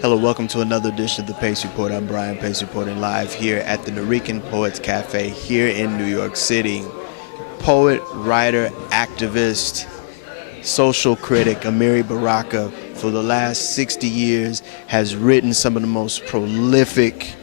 Hello, welcome to another edition of the Pace Report. I'm Brian Pace reporting live here at the Nuyorican Poets Cafe here in New York City. Poet, writer, activist, social critic Amiri Baraka for the last 60 years has written some of the most prolific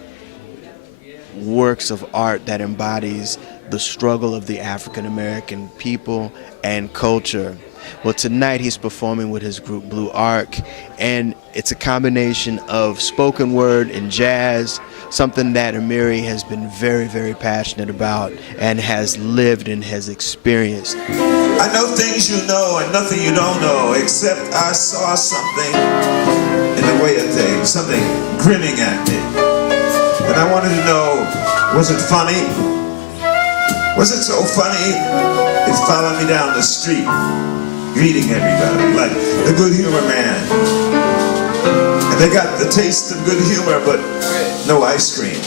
works of art that embodies the struggle of the African American people and culture. Well, tonight he's performing with his group Blue Ark, and it's a combination of spoken word and jazz, something that Amiri has been very, very passionate about and has lived and has experienced. I know things you know and nothing you don't know, except I saw something in the way of things, something grinning at me. And I wanted to know, was it funny? Was it so funny it followed me down the street, greeting everybody like the good humor man? And they got the taste of good humor, but no ice cream.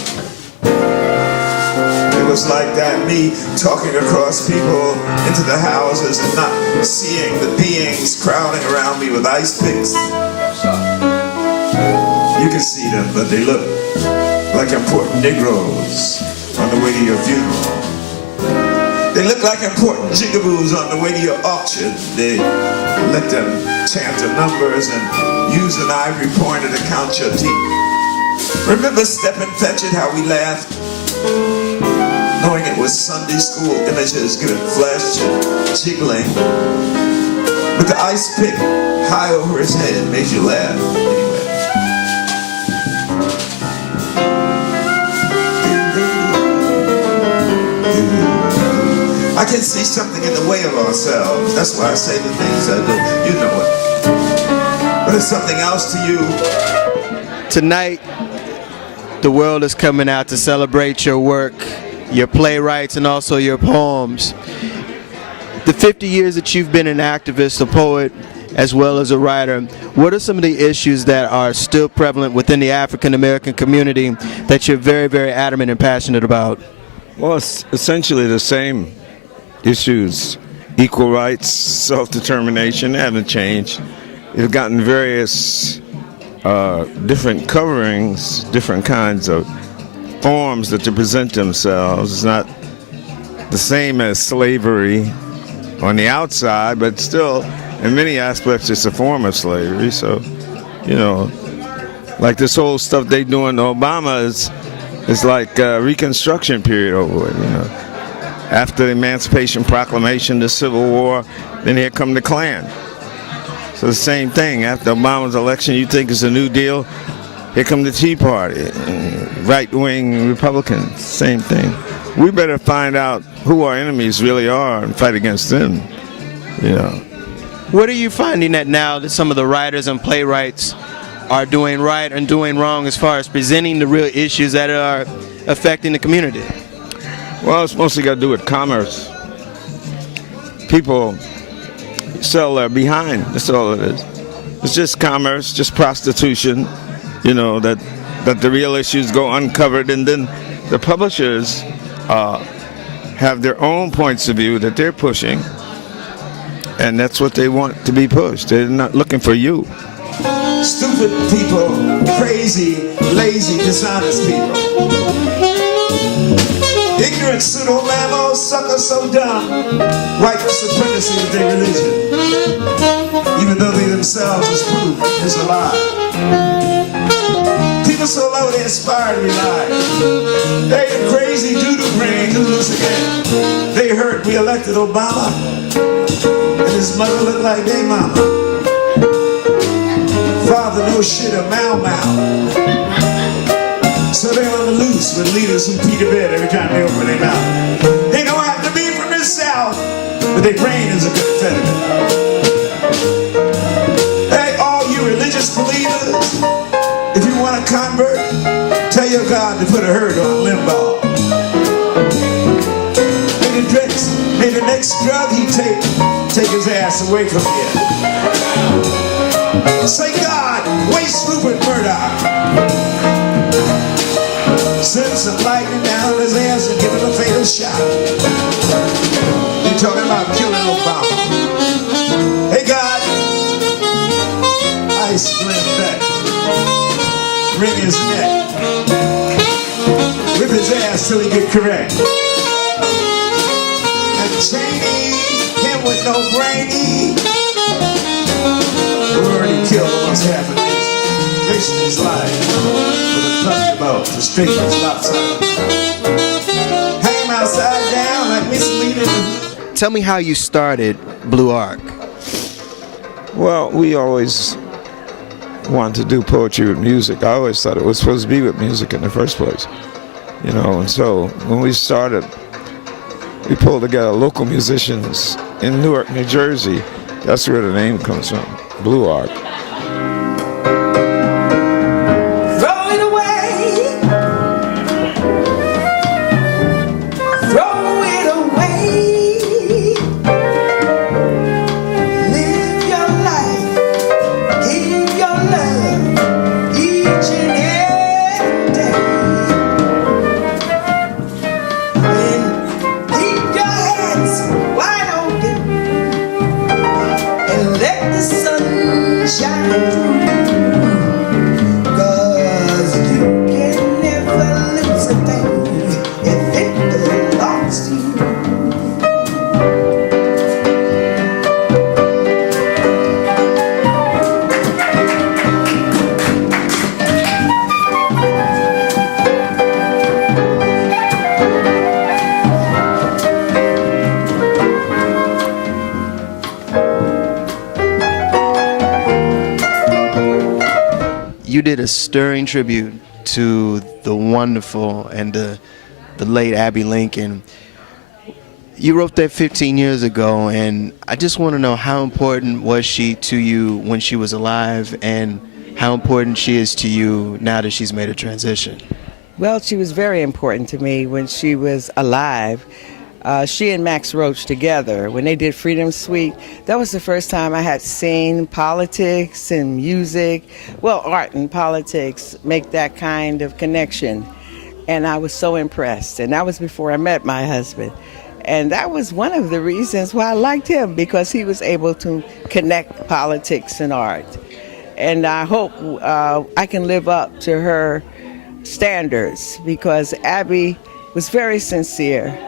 It was like that, me talking across people into the houses and not seeing the beings crowding around me with ice picks. You can see them, but they look like important Negroes on the way to your funeral. They look like important jigaboos on the way to your auction. They let them chant the numbers and use an ivory pointer to count your teeth. Remember Step and Fetch It, how we laughed? Knowing it was Sunday school images getting flesh and jiggling. But the ice pick high over his head made you laugh anyway. I can see something in the way of ourselves. That's why I say the things I do. You know it. But it's something else to you. Tonight, the world is coming out to celebrate your work, your playwrights, and also your poems. The 50 years that you've been an activist, a poet, as well as a writer, what are some of the issues that are still prevalent within the African American community that you're very, very adamant and passionate about? Well, it's essentially the same issues. Equal rights, self-determination haven't changed. They've gotten various different coverings, different kinds of forms that they present themselves. It's not the same as slavery on the outside, but still, in many aspects, it's a form of slavery. So, you know, like this whole stuff they doing to Obama is like a Reconstruction period over it, you know. After the Emancipation Proclamation, the Civil War, then here come the Klan. So the same thing. After Obama's election, you think it's a New Deal. Here come the Tea Party, right-wing Republicans, same thing. We better find out who our enemies really are and fight against them, you know. What are you finding that now that some of the writers and playwrights are doing right and doing wrong as far as presenting the real issues that are affecting the community? Well, it's mostly got to do with commerce. People sell their behind. That's all it is. It's just commerce, just prostitution, you know, that the real issues go uncovered, and then the publishers have their own points of view that they're pushing, and that's what they want to be pushed. They're not looking for you. Stupid people, crazy, lazy, dishonest people. Ignorant pseudo-lamos, suckers so dumb, white supremacy with their religion, even though they themselves is proof is a lie. People so low they aspire to be lied. They crazy doodoo brain doodles again. They heard we elected Obama, and his mother looked like their mama. Father no shit or mau. So they're on the loose with leaders who pee to bed every time they open their mouth. They don't have to be from the South, but their brain is a Confederate. Hey, all you religious believers, if you want to convert, tell your God to put a herd on Limbaugh. May the next drug he take his ass away from here. Say, God, waste Rupert Murdoch. Send some lightning down his ass and give him a fatal shot. You're talking about killing Obama. Hey, God, I slim back. wring his neck, whip his ass till he get correct. And Cheney, him with no brainy, who already killed almost half a nation, wasting his life with a thunderbolt to straighten his lopsided. Hang him outside down like misleading. Tell me how you started Blue Ark. Well, we always wanted to do poetry with music. I always thought it was supposed to be with music in the first place, you know. And so when we started, we pulled together local musicians in Newark, New Jersey. That's where the name comes from, Blue Ark. You did a stirring tribute to the wonderful and the late Abby Lincoln. You wrote that 15 years ago, and I just want to know, how important was she to you when she was alive, and how important she is to you now that she's made a transition? Well, she was very important to me when she was alive. She and Max Roach together, when they did Freedom Suite, that was the first time I had seen politics and music, well, art and politics, make that kind of connection. And I was so impressed. And that was before I met my husband. And that was one of the reasons why I liked him, because he was able to connect politics and art. And I hope I can live up to her standards, because Abby was very sincere.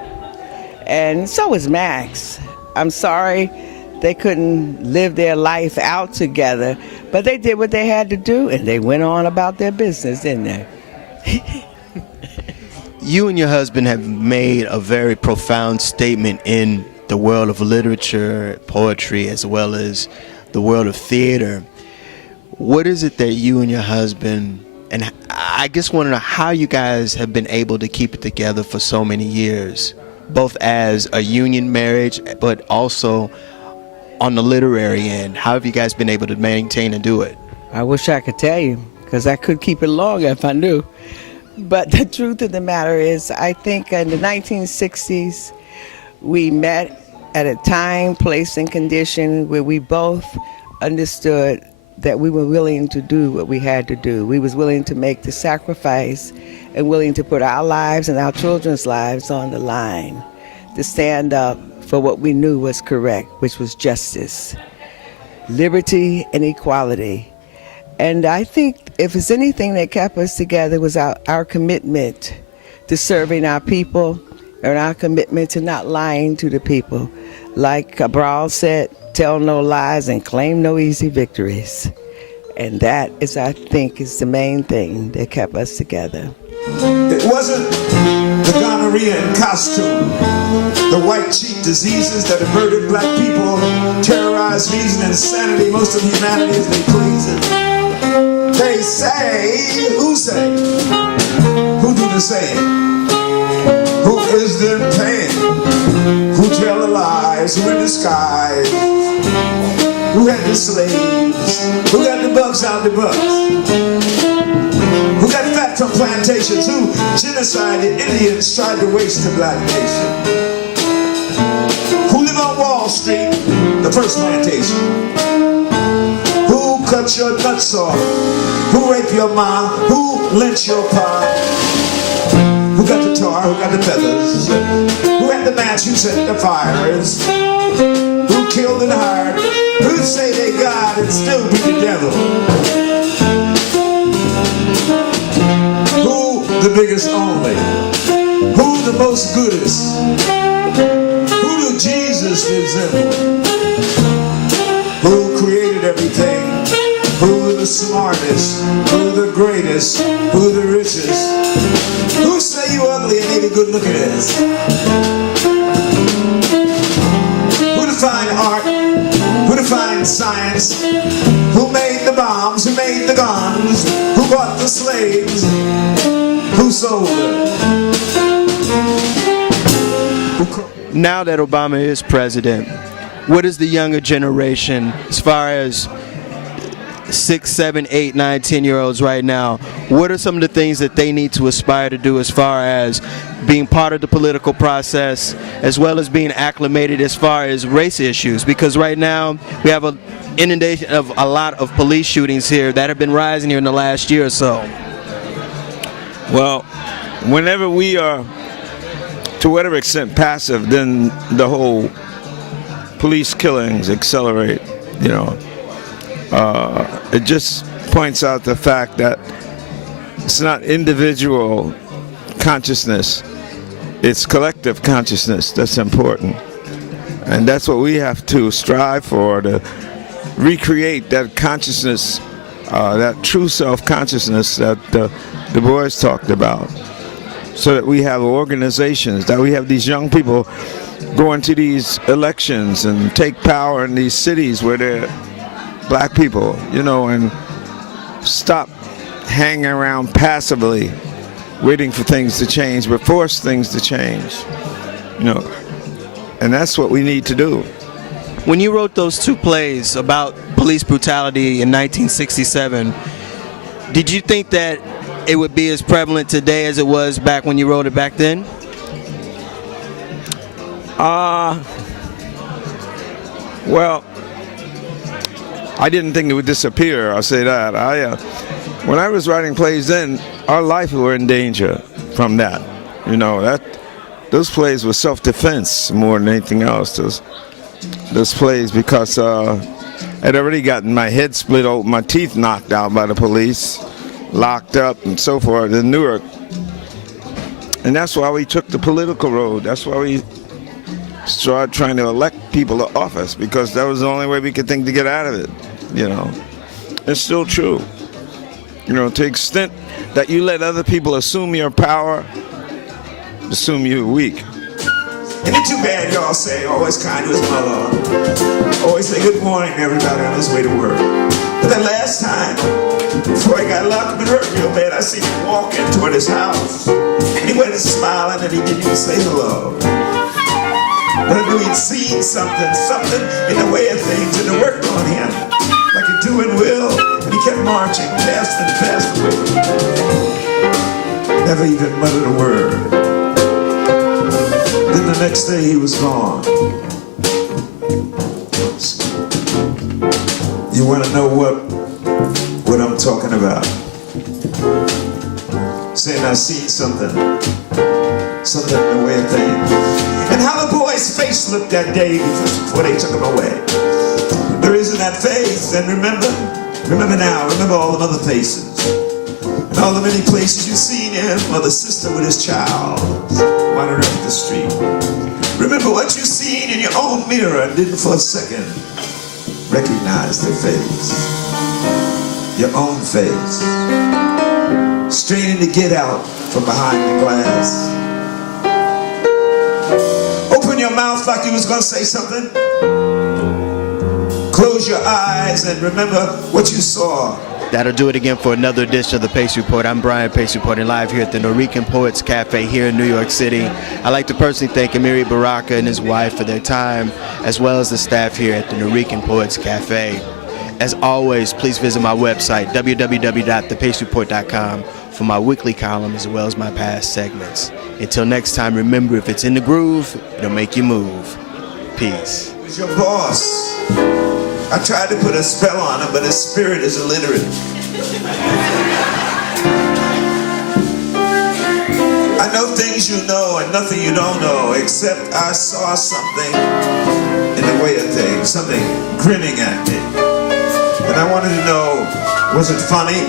And so was Max. I'm sorry they couldn't live their life out together, but they did what they had to do, and they went on about their business, didn't they? You and your husband have made a very profound statement in the world of literature, poetry, as well as the world of theater. What is it that you and your husband, and I just want to know how you guys have been able to keep it together for so many years, both as a union marriage, but also on the literary end? How have you guys been able to maintain and do it? I wish I could tell you, because I could keep it longer if I knew. But the truth of the matter is, I think in the 1960s, we met at a time, place, and condition where we both understood that we were willing to do what we had to do. We was willing to make the sacrifice and willing to put our lives and our children's lives on the line to stand up for what we knew was correct, which was justice, liberty, and equality. And I think if it's anything that kept us together was our commitment to serving our people and our commitment to not lying to the people. Like Cabral said, tell no lies and claim no easy victories. And that is, I think, is the main thing that kept us together. It wasn't the gonorrhea in costume, the white cheek diseases that have murdered black people, terrorized reason and sanity, most of humanity as they please it. They say, who say? Who do the saying? Who is them paying? Who tell the lies? Who in disguise? Who had the slaves? Who got the bucks out the bucks? Who got fat from plantations? Who genocided Indians, tried to waste the black nation? Who live on Wall Street, the first plantation? Who cut your nuts off? Who raped your ma? Who lynched your pa? Who got the tar? Who got the feathers? Who had the match? Who set the fires? Who killed and hired? Who'd say they God and still be the devil? biggest only? Who the most goodest? Who do Jesus resemble? Who created everything? Who the smartest? Who the greatest? Who the richest? Who say you ugly and ain't a good looking ass? Who defined art? Who defined science? Who made the bombs? Who made the guns? Who bought the slaves? Who sold them? Now that Obama is president, what is the younger generation, as far as 6, 7, 8, 9, 10-year-olds right now, what are some of the things that they need to aspire to do as far as being part of the political process, as well as being acclimated as far as race issues? Because right now we have an inundation of a lot of police shootings here that have been rising here in the last year or so. Well, whenever we are, to whatever extent, passive, then the whole police killings accelerate, you know. It just points out the fact that it's not individual consciousness, it's collective consciousness that's important. And that's what we have to strive for, to recreate that consciousness, that true self-consciousness that Du Bois talked about, so that we have organizations, that we have these young people go into these elections and take power in these cities where they're black people, you know, and stop hanging around passively waiting for things to change, but force things to change, you know. And that's what we need to do. When you wrote those two plays about police brutality in 1967, did you think that it would be as prevalent today as it was back when you wrote it back then? Well, I didn't think it would disappear, I'll say that. When I was writing plays then, our life were in danger from that. You know, those plays were self-defense more than anything else. Those plays, because I'd already gotten my head split open, my teeth knocked out by the police, locked up and so forth in Newark. And that's why we took the political road. That's why we started trying to elect people to office, because that was the only way we could think to get out of it, you know. It's still true. You know, to the extent that you let other people assume your power, assume you're weak. Ain't it too bad y'all say always kind to his mother, always say good morning to everybody on his way to work. But that last time, before he got locked up and hurt real bad, I seen him walking toward his house. And he went smiling and he didn't even say hello. But I knew he'd seen something in the way of things, and it worked on him, like it do and will. And he kept marching past and past the way. Never even muttered a word. Then the next day he was gone. You want to know what I'm talking about? Saying I seen something in the way of things. And how the boy's face looked that day before they took him away. There isn't that face, and remember all the other faces. And all the many places you've seen him, or the sister with his child, wandering up the street. Remember what you seen in your own mirror and didn't for a second recognize their face. Your own face. Straining to get out from behind the glass. Open your mouth like you was gonna say something. Close your eyes and remember what you saw. That'll do it again for another edition of the Pace Report. I'm Brian Pace reporting live here at the Nuyorican Poets Cafe here in New York City. I'd like to personally thank Amiri Baraka and his wife for their time, as well as the staff here at the Nuyorican Poets Cafe. As always, please visit my website, www.thepacereport.com, for my weekly column as well as my past segments. Until next time, remember, if it's in the groove, it'll make you move. Peace. Who's your boss? I tried to put a spell on him, but his spirit is illiterate. I know things you know and nothing you don't know, except I saw something in the way of things, something grinning at me. And I wanted to know, was it funny?